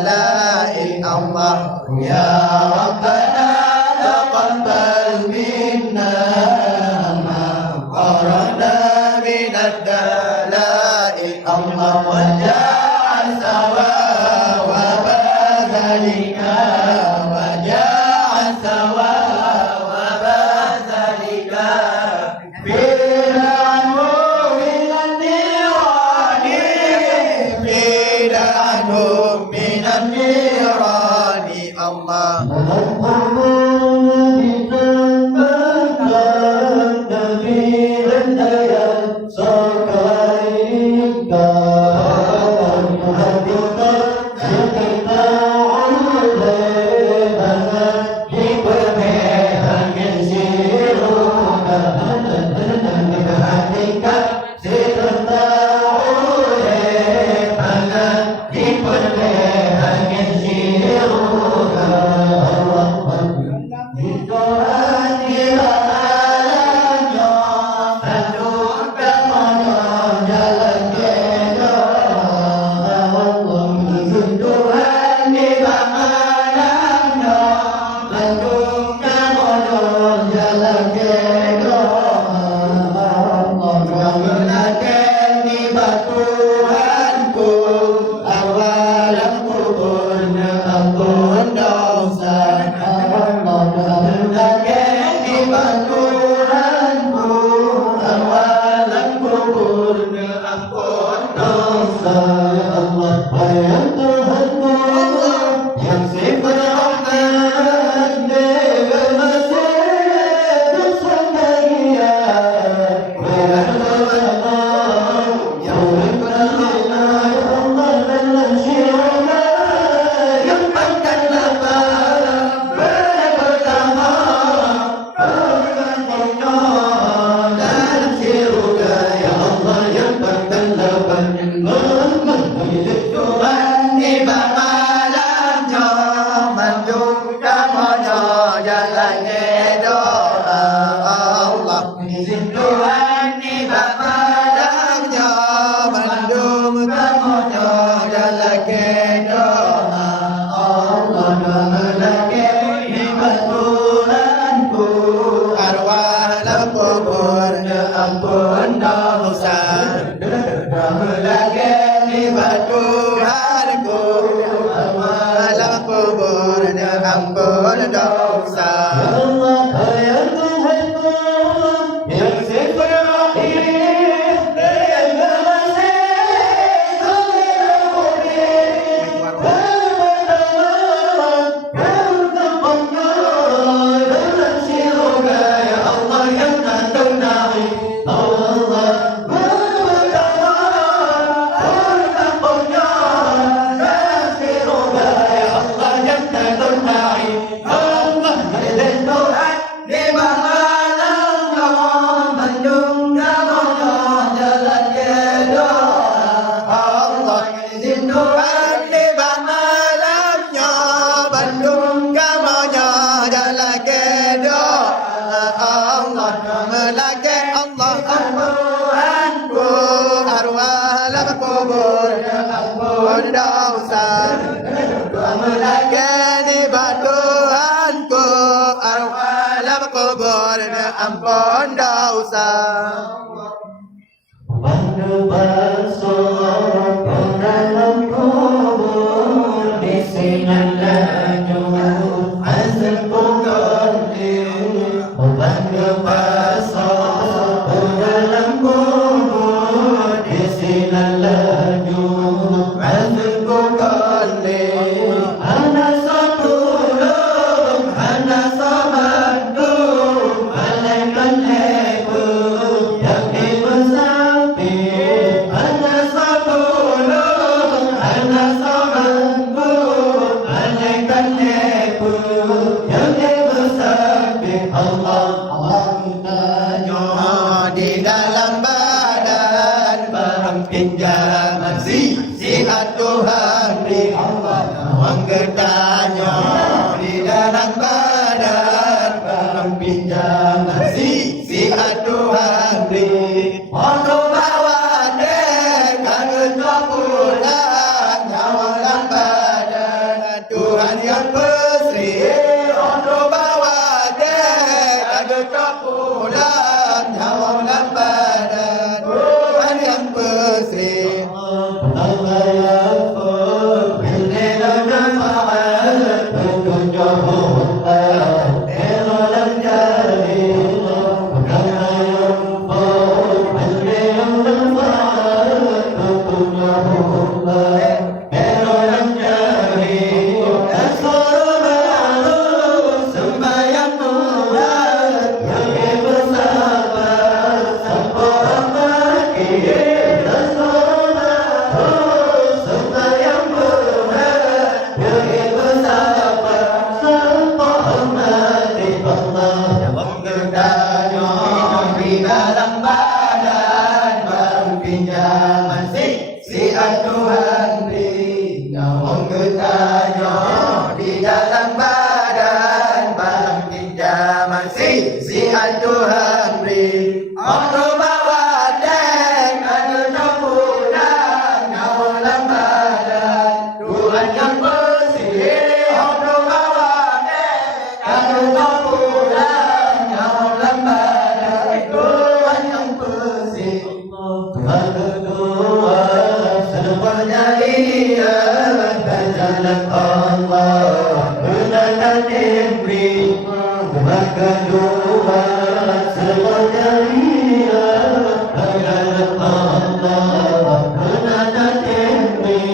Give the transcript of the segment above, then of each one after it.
دلائل الله يا ربنا تقبل منا ما قرنا من الدلائل الله وجعل سواء وبذلك وجعل سواء وبذلك فينا عنه من النيران فينا عنه من النيران الله ampun dosa. Badan Allah Benar negeri Kedua sejaria Adalah Allah Benar negeri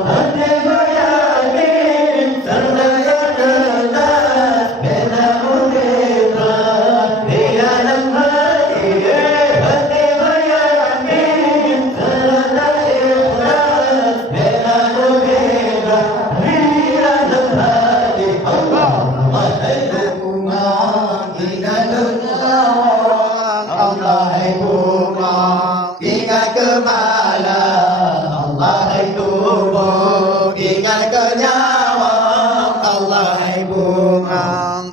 Hati beryakin Seraya jelas Bina mudira Di dalam hati Hati beryakin Seraya ikhlas Bina mudira Di dalam hati Allah Allah itu ingat ke malam Allah itu ingat ke nyawa Allah itu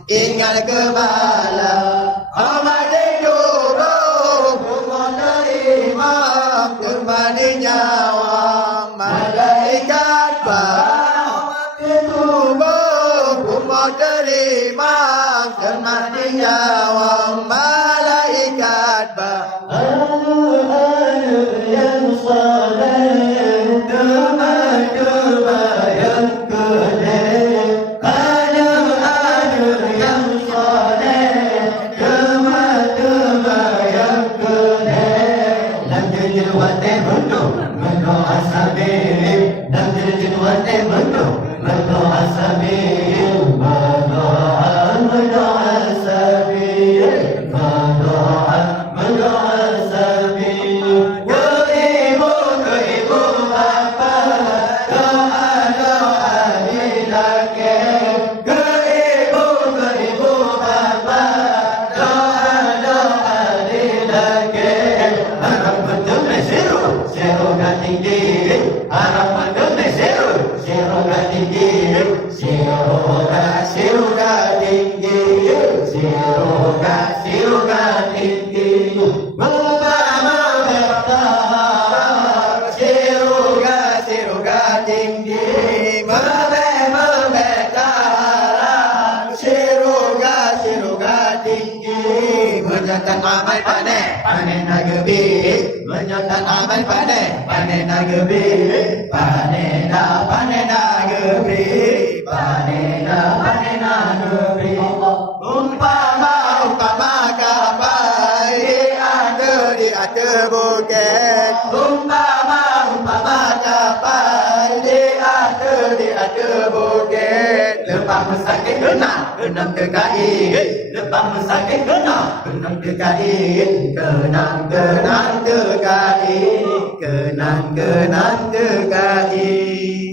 ingat ke malam amat itu menerima kembali nyawa malaikat itu menerima kembali nyawa malaikat yang saleh dema yang kedai ada yang saleh dema yang kedai lam jilwate bundu mano asabi lam jilwate bundu mano asabi mano asabi mano asabi Menyatakan amal panen nagebi menyatakan amal panen nagebi panen nagebi panen nagebi umpama kapal di atas bukit umpama kapal di atas bukit lepas mesakit kenang kekai lepas mesakit kenang kekai kenang kekai